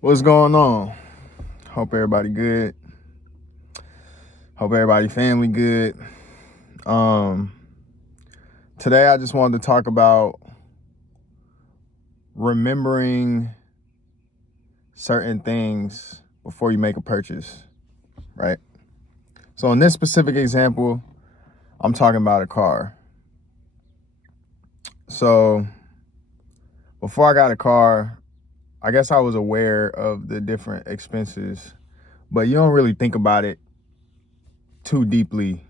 What's going on? Hope everybody good. Hope everybody family good. Um Today I just wanted to talk about remembering certain things before you make a purchase, right? So in this specific example, I'm talking about a car. So before I got a car, I guess I was aware of the different expenses, but you don't really think about it too deeply.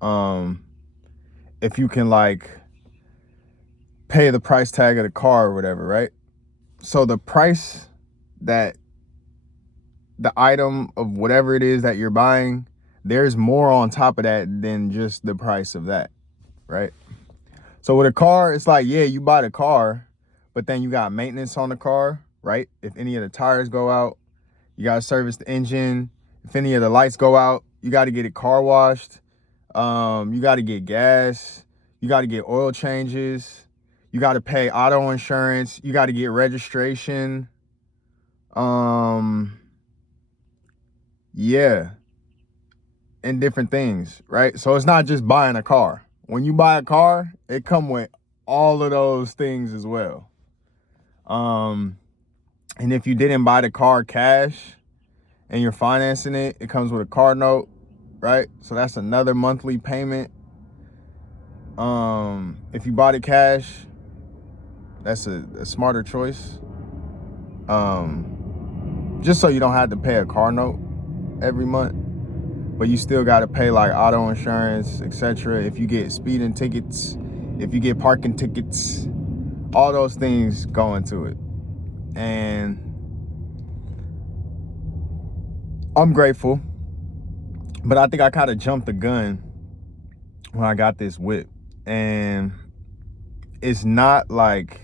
If you can like pay the price tag of the car or whatever, right? So the price that the item of whatever it is that you're buying, there's more on top of that than just the price of that, right? So with a car, it's like, yeah, you buy the car, but then you got maintenance on the car, right? If any of the tires go out, you got to service the engine. If any of the lights go out, you got to get it car washed. You got to get gas. You got to get oil changes. You got to pay auto insurance. You got to get registration. Yeah, and different things, right? So it's not just buying a car. When you buy a car, it come with all of those things as well. And if you didn't buy the car cash and you're financing it, it comes with a car note, right? So that's another monthly payment. If you bought it cash, that's a smarter choice. Just so you don't have to pay a car note every month, but you still got to pay like auto insurance, etc. If you get speeding tickets, if you get parking tickets, all those things go into it. And I'm grateful, but I think I kind of jumped the gun when I got this whip. And it's not like,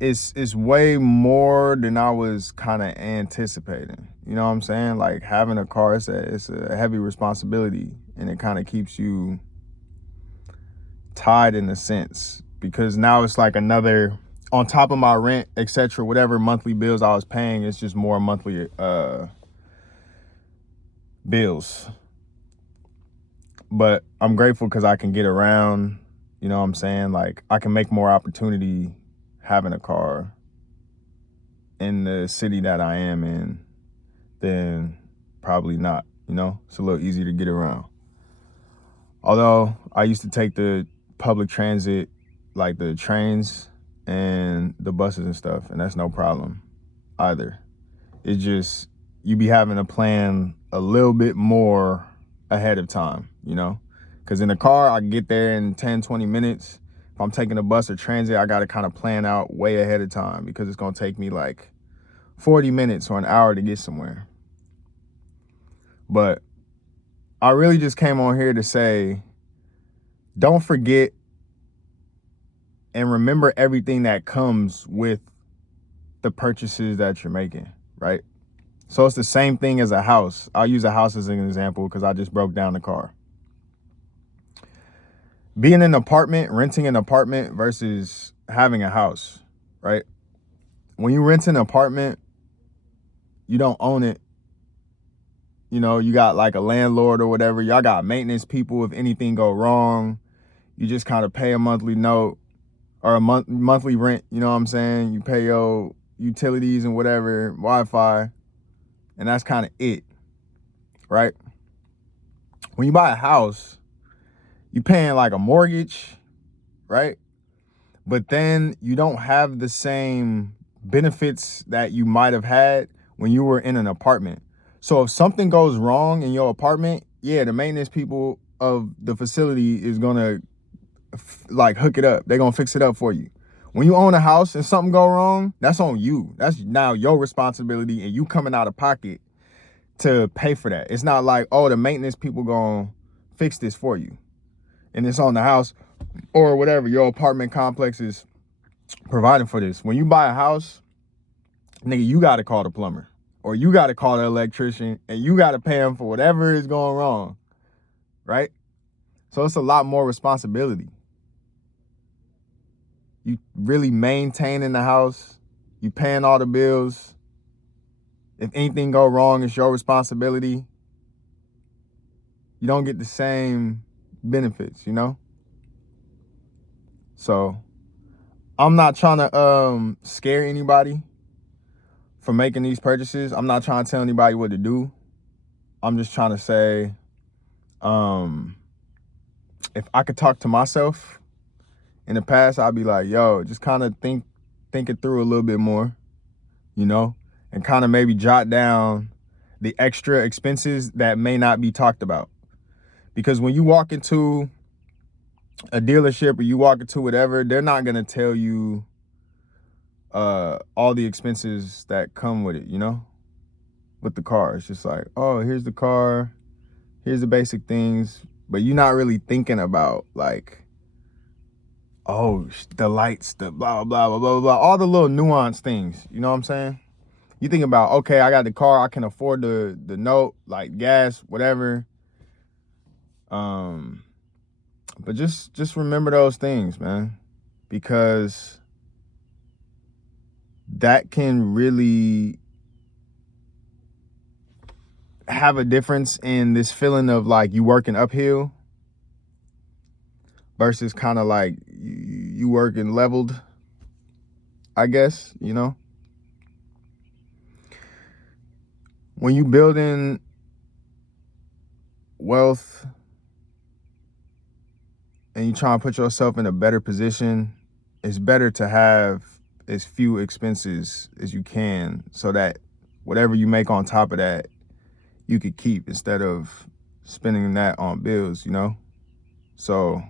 it's way more than I was kind of anticipating. You know what I'm saying? Like having a car, it's a heavy responsibility, and it kind of keeps you tied in a sense, because now it's like another on top of my rent, etc. Whatever monthly bills I was paying, it's just more monthly bills. But I'm grateful because I can get around. You know what I'm saying? Like I can make more opportunity having a car in the city that I am in than probably not. You know, it's a little easier to get around. Although I used to take the public transit, like the trains and the buses and stuff, and that's no problem either. It's just you be having to plan a little bit more ahead of time, you know? Because in the car, I can get there in 10, 20 minutes. If I'm taking a bus or transit, I got to kind of plan out way ahead of time, because it's going to take me like 40 minutes or an hour to get somewhere. But I really just came on here to say, don't forget and remember everything that comes with the purchases that you're making, right? So it's the same thing as a house. I'll use a house as an example because I just broke down the car. Being in an apartment, renting an apartment versus having a house, right? When you rent an apartment, you don't own it. You know, you got like a landlord or whatever. Y'all got maintenance people. If anything go wrong, you just kind of pay a monthly note or a monthly rent. You know what I'm saying? You pay your utilities and whatever, Wi-Fi, and that's kind of it, right? When you buy a house, you paying like a mortgage, right? But then you don't have the same benefits that you might have had when you were in an apartment. So if something goes wrong in your apartment, yeah, the maintenance people of the facility is gonna like hook it up. They're gonna fix it up for you. When you own a house and something go wrong, that's on you. That's now your responsibility, and you coming out of pocket to pay for that. It's not like, oh, the maintenance people gonna fix this for you, and it's on the house or whatever your apartment complex is providing for this. When you buy a house, nigga, you gotta call the plumber or you gotta call the electrician, and you gotta pay them for whatever is going wrong, right? So it's a lot more responsibility. You really maintaining the house, You paying all the bills. If anything go wrong, it's your responsibility. You don't get the same benefits, you know? So I'm not trying to scare anybody for making these purchases. I'm not trying to tell anybody what to do. I'm just trying to say, if I could talk to myself in the past, I'd be like, yo, just kind of think it through a little bit more, you know, and kind of maybe jot down the extra expenses that may not be talked about. Because when you walk into a dealership or you walk into whatever, they're not going to tell you all the expenses that come with it, you know, with the car. It's just like, oh, here's the car, here's the basic things, but you're not really thinking about like, oh, the lights, the blah, blah, blah, blah, blah, all the little nuanced things, you know what I'm saying? You think about, okay, I got the car, I can afford the note, like gas, whatever. But just remember those things, man, because that can really have a difference in this feeling of like you working uphill versus kind of like you working leveled, I guess, you know? When you building wealth and you try to put yourself in a better position, it's better to have as few expenses as you can so that whatever you make on top of that, you could keep instead of spending that on bills, you know? So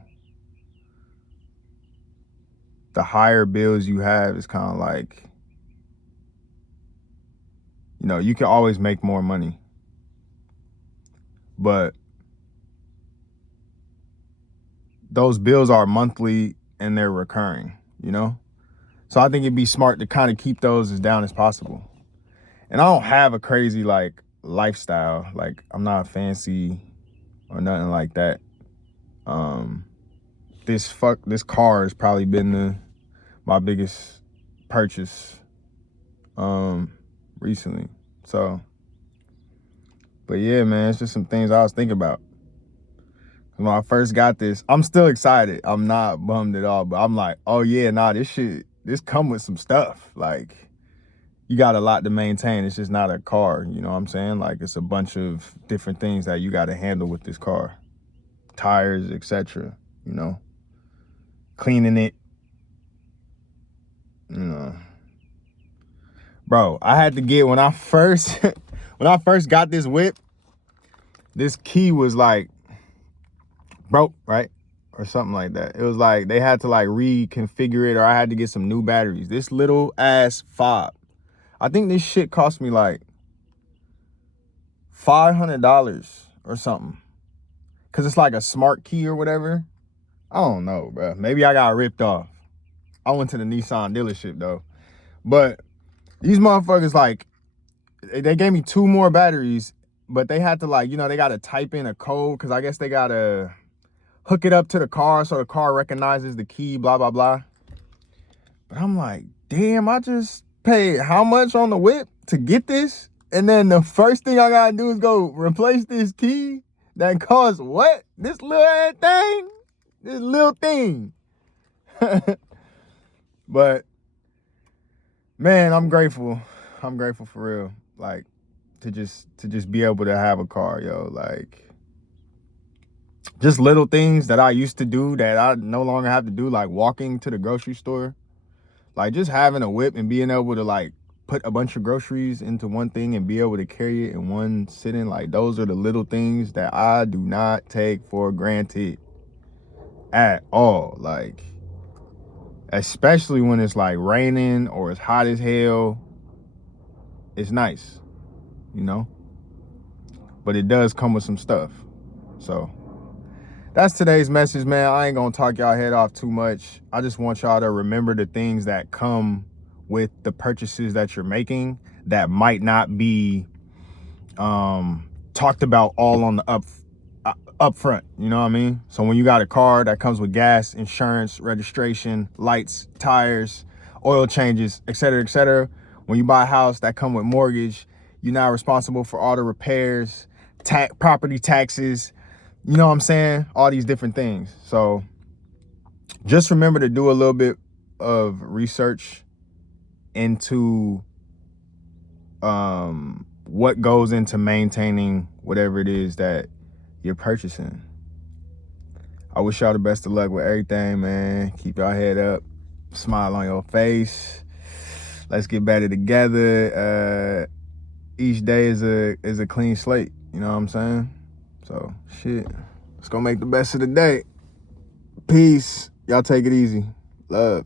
the higher bills you have is kind of like, you know, you can always make more money, but those bills are monthly and they're recurring, you know? So I think it'd be smart to kind of keep those as down as possible. And I don't have a crazy like lifestyle. Like I'm not fancy or nothing like that. This car has probably been my biggest purchase recently. So, but yeah, man, it's just some things I was thinking about. When I first got this, I'm still excited. I'm not bummed at all, but I'm like, oh yeah, nah, this come with some stuff. Like, you got a lot to maintain. It's just not a car, you know what I'm saying? Like, it's a bunch of different things that you got to handle with this car. Tires, etc., you know? Cleaning it, you know. Bro, I had to get, when I first got this whip, this key was like, broke, right? Or something like that. It was like they had to like reconfigure it, or I had to get some new batteries. This little ass fob, I think this shit cost me like $500 or something, because it's like a smart key or whatever. I don't know, bro. Maybe I got ripped off. I went to the Nissan dealership though, but these motherfuckers, like, they gave me 2 more batteries, but they had to, like, you know, they got to type in a code, because I guess they got to hook it up to the car so the car recognizes the key, blah, blah, blah. But I'm like, damn, I just paid how much on the whip to get this? And then the first thing I got to do is go replace this key that costs what? This little ass thing? This little thing. But, man, I'm grateful. I'm grateful for real. Like, to just be able to have a car, yo. Like, just little things that I used to do that I no longer have to do, like walking to the grocery store. Like, just having a whip and being able to, like, put a bunch of groceries into one thing and be able to carry it in one sitting. Like, those are the little things that I do not take for granted at all. Like, especially when it's, like, raining or it's hot as hell. It's nice, you know? But it does come with some stuff. So that's today's message, man. I ain't gonna talk y'all head off too much. I just want y'all to remember the things that come with the purchases that you're making that might not be talked about all on the up front, you know what I mean? So when you got a car that comes with gas, insurance, registration, lights, tires, oil changes, et cetera, et cetera. When you buy a house that come with mortgage, you're not responsible for all the repairs, property taxes, you know what I'm saying? All these different things. So just remember to do a little bit of research into what goes into maintaining whatever it is that you're purchasing. I wish y'all the best of luck with everything, man. Keep y'all head up, smile on your face. Let's get better together. Each day is a clean slate. You know what I'm saying? So shit, let's go make the best of the day. Peace. Y'all take it easy. Love.